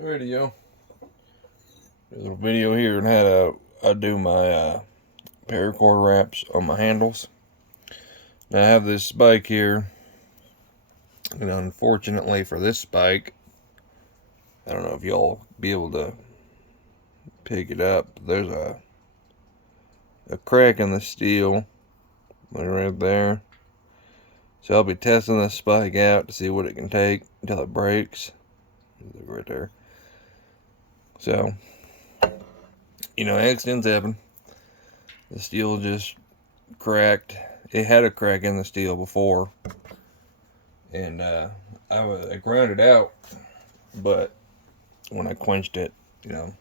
Radio. A little video here on how I do my paracord wraps on my handles. Now I have this spike here, and unfortunately for this spike, I don't know if y'all be able to pick it up. There's a crack in the steel right there. So I'll be testing this spike out to see what it can take until it breaks. Right there. So, accidents happen. The steel just cracked. It had a crack in the steel before, and I ground it out, but when I quenched it, it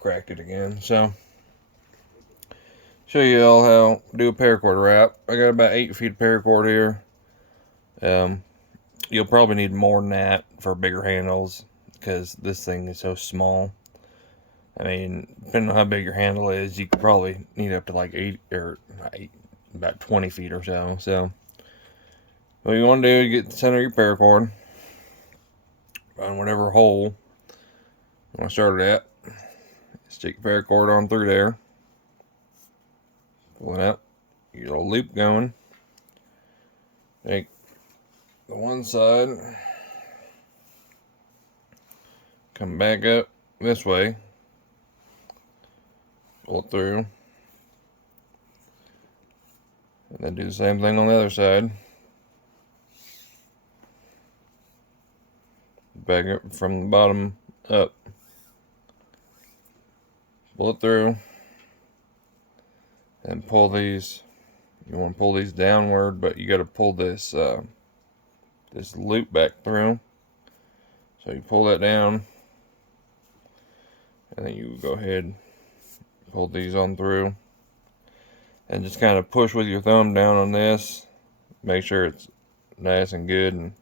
cracked it again. So, show you all how to do a paracord wrap. I got about 8 feet of paracord here. You'll probably need more than that for bigger handles because this thing is so small. I mean, depending on how big your handle is, you could probably need up to like 8 about 20 feet or so. So, what you want to do is get the center of your paracord, find whatever hole you want to start it at. Stick your paracord on through there. Pull it out. Get a little loop going. Take the one side, come back up this way, pull it through, and then do the same thing on the other side. Back up from the bottom up, pull it through, and pull these. You want to pull these downward, but you got to pull this this loop back through. So you pull that down, and then you go ahead and pull these on through, and just kind of push with your thumb down on this. Make sure it's nice and good and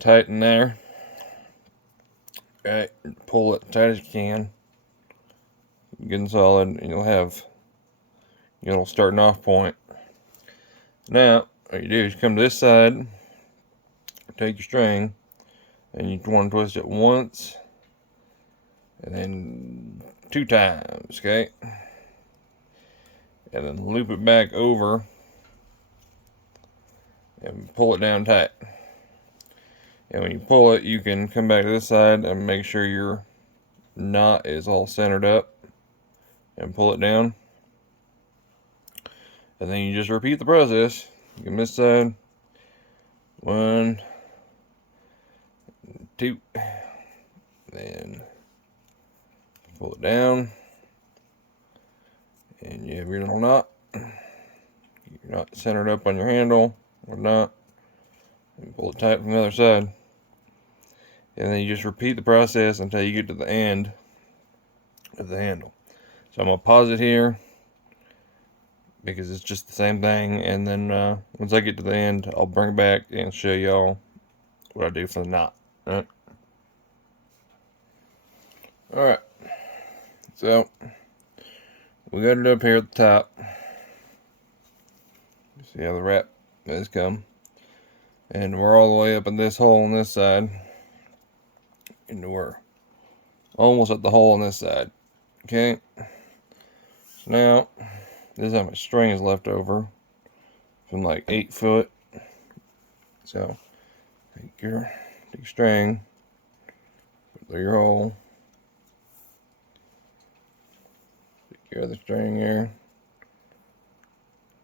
tight in there. Okay, pull it tight as you can, good and solid, and you'll have your little starting off point. Now, what you do is you come to this side, take your string, and you want to twist it once, and then 2 times, okay? And then loop it back over, and pull it down tight. And when you pull it, you can come back to this side and make sure your knot is all centered up, and pull it down. And then you just repeat the process. You can this side, 1, 2, then pull it down, and you have your little knot. You're not centered up on your handle or not. And pull it tight from the other side. And then you just repeat the process until you get to the end of the handle. So I'm going to pause it here because it's just the same thing, and then once I get to the end, I'll bring it back and show y'all what I do for the knot. Alright, so we got it up here at the top. See how the wrap has come, and we're all the way up in this hole on this side, and we're almost at the hole on this side. Okay, so now this is how much string is left over from like 8 foot. So take your string, put through your hole, take your other string here,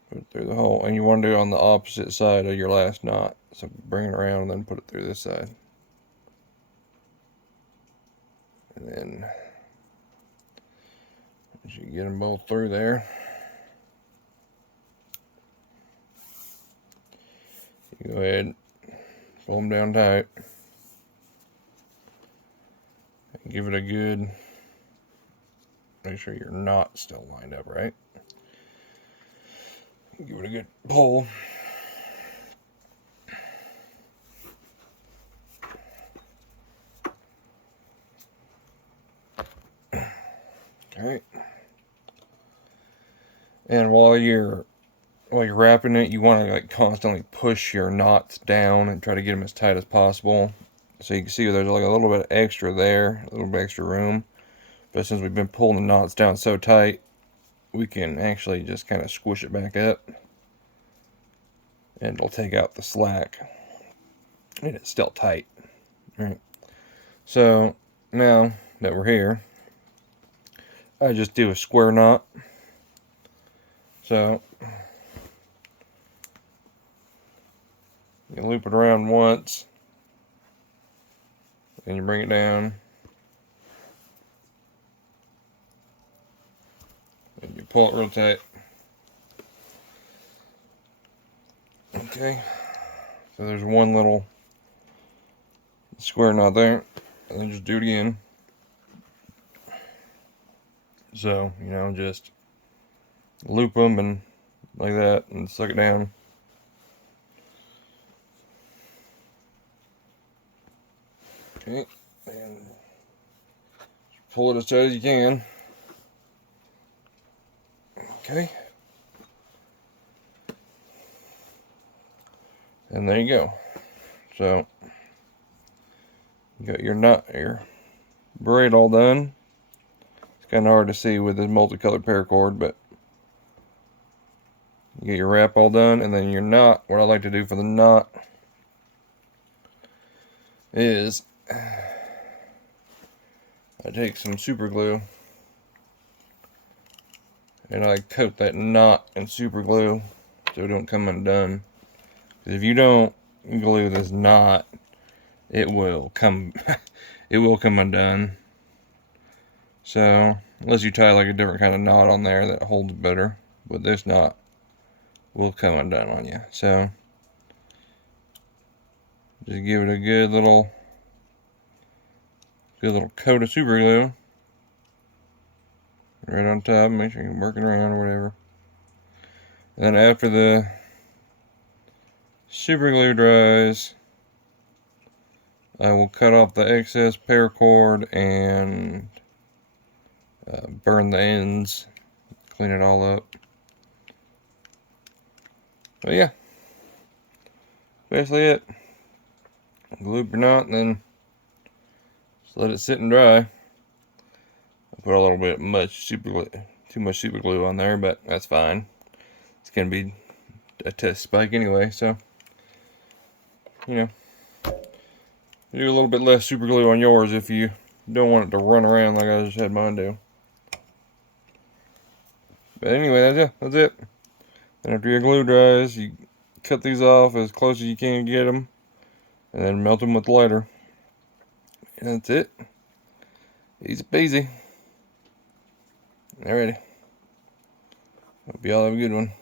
put it through the hole, and you want to do it on the opposite side of your last knot. So bring it around and then put it through this side. And then once you get them both through there, you go ahead, pull them down tight, and give it a good, make sure your knot's still lined up right. Give it a good pull. Okay. And while you're wrapping it, you want to like constantly push your knots down and try to get them as tight as possible, So you can see there's like a little bit extra there, a little bit extra room. But since we've been pulling the knots down so tight, we can actually just kind of squish it back up. And it'll take out the slack. And it's still tight. Right. So now that we're here, I just do a square knot. So you loop it around once, and you bring it down, and you pull it real tight. Okay, so there's one little square knot there, and then just do it again. So, you know, just loop them and like that, and suck it down. Okay, and pull it as tight as you can. Okay. And there you go. So, you got your knot, your braid all done. It's kind of hard to see with this multicolored paracord, but you get your wrap all done, and then your knot. What I like to do for the knot is I take some super glue and I coat that knot in super glue so it don't come undone. Because if you don't glue this knot, it will come it will come undone. So unless you tie like a different kind of knot on there that holds better, but this knot will come undone on you. So just give it a good little coat of super glue right on top. Make sure you can work it around or whatever. And then after the super glue dries, I will cut off the excess paracord and burn the ends, clean it all up. But yeah, basically it. Glue your knot and then just let it sit and dry. I put a little bit too much super glue on there, but that's fine. It's gonna be a test spike anyway, so you know, do a little bit less super glue on yours if you don't want it to run around like I just had mine do. But anyway, that's it. And after your glue dries, you cut these off as close as you can get them, and then melt them with the lighter. And that's it. Easy peasy. Alrighty. Hope y'all have a good one.